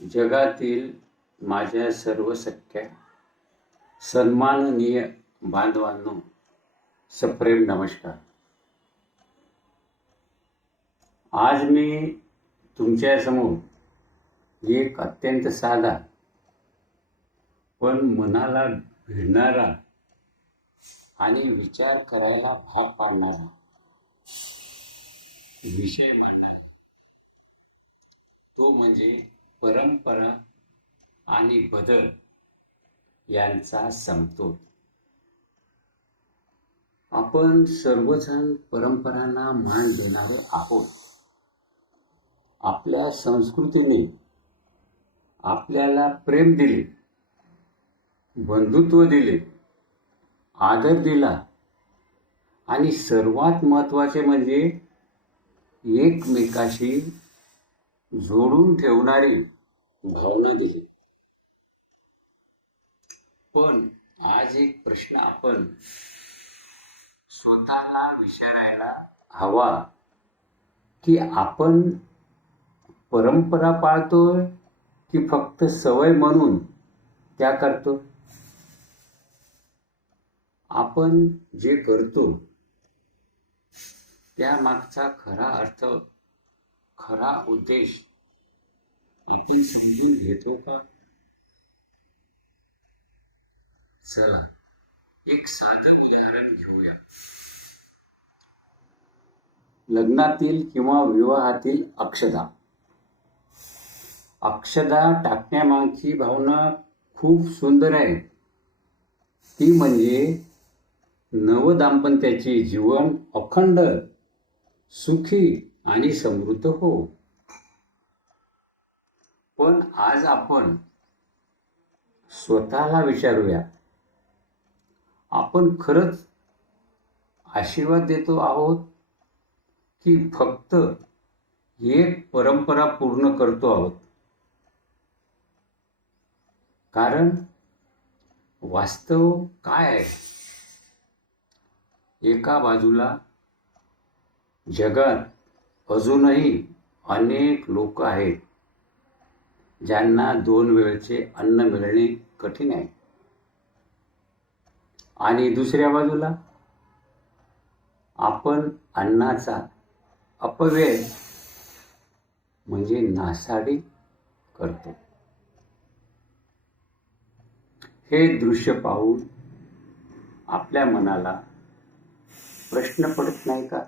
जगातील माझ्या सर्व सख्या सन्माननीय बांधवांनो, सप्रेम नमस्कार. आज मी तुमच्यासमोर एक अत्यंत साधा पण मनाला भिडणारा आणि विचार करायला भाग पाडणारा विषय मांडणार, तो म्हणजे परंपरा आणि बदल यांचा समतोल. आपण सर्वजण परंपरांना मान देणारे आहोत. आपल्या संस्कृतीने आपल्याला प्रेम दिले, बंधुत्व दिले, आदर दिला आणि सर्वात महत्त्वाचे म्हणजे एकमेकाशी जोडून ठेवणारी भावना दिली. पण आज एक प्रश्न आपण स्वतःला विचारायला हवा की आपण परंपरा पाळतोय की फक्त सवय म्हणून त्या करतो. आपण जे करतो त्यामागचा खरा अर्थ, खरा उद्देश आपण समजून घेतो का? चला एक साधं उदाहरण घेऊया. लग्नातील किंवा विवाहातील अक्षता. अक्षता टाकण्यामागची भावना खूप सुंदर आहे. ती म्हणजे नवदाम्पत्याचे जीवन अखंड, सुखी आणि समृद्ध हो. पण आज आपण स्वतःला विचारूया, आपण खरंच आशीर्वाद देतो आहोत की फक्त एक परंपरा पूर्ण करतो आहोत? कारण वास्तव काय आहे? एका बाजूला जगात अजूनही अनेक लोक आहेत ज्यांना 2 वेळचे अन्न मिळणे कठीण आहे, आणि दुसऱ्या बाजूला आपण अन्नाचा अपव्यय म्हणजे नासाडी करतो. हे दृश्य पाहून आपल्या मनाला प्रश्न पडत नाही का?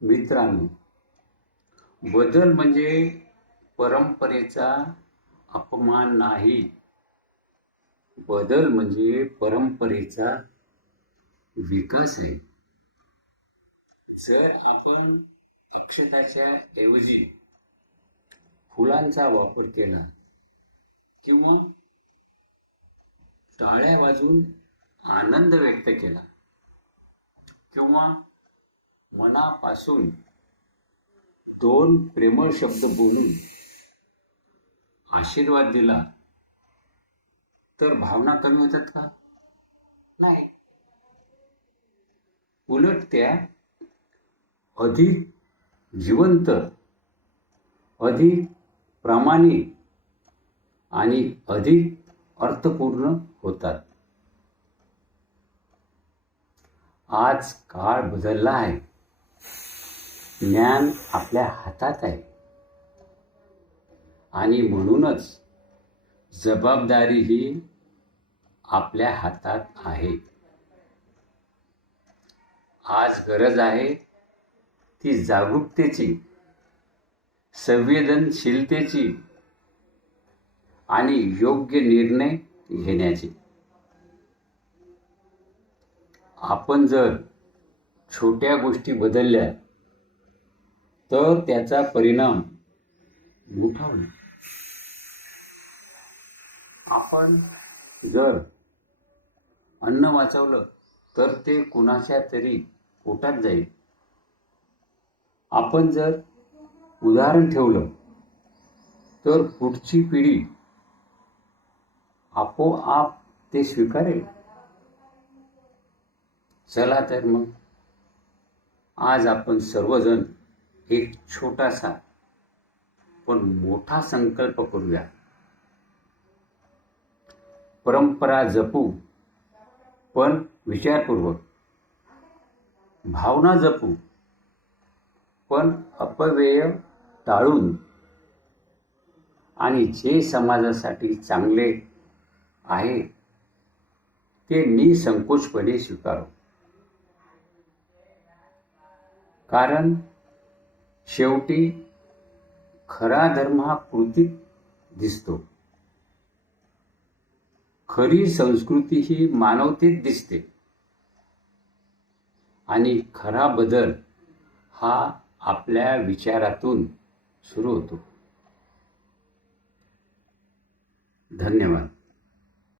मित्रांनो, बदल म्हणजे परंपरेचा अपमान नाही. बदल म्हणजे परंपरेचा विकास आहे. जर आपण अक्षताच्या ऐवजी फुलांचा वापर केला किंवा टाळ्या वाजवून आनंद व्यक्त केला किंवा मनापासून 2 प्रेमळ शब्द बोलून आशीर्वाद दिला, तर भावना कमी होतात का? नाही. उलट त्या अधिक जिवंत, अधिक प्रामाणिक आणि अधिक अर्थपूर्ण होतात. आज काळ बदलला आहे. ज्ञान आपल्या हातात आहे आणि म्हणूनच जबाबदारीही आपल्या हातात आहे. आज गरज आहे ती जागरूकतेची, संवेदनशीलतेची आणि योग्य निर्णय घेण्याची. आपण जर छोट्या गोष्टी बदलल्या तर त्याचा परिणाम मोठा होईल. आपण जर अन्न वाचवलं तर ते कुणाच्या तरी पोटात जाईल. आपण जर उदाहरण ठेवलं तर पुढची पिढी आपोआप ते स्वीकारेल. चला तर मग आज आपण सर्वजण एक छोटासा पण मोठा संकल्प करूया. परंपरा जपू, पण विचारपूर्वक. भावना जपू, पण अपव्यय टाळून. आणि जे समाजासाठी चांगले आहे ते निसंकोचपणे स्वीकारू. कारण शेवटी खरा धर्म हा कृतीत दिसतो. खरी संस्कृती ही मानवतेत दिसते. आणि खरा बदल हा आपल्या विचारातून सुरू होतो. धन्यवाद.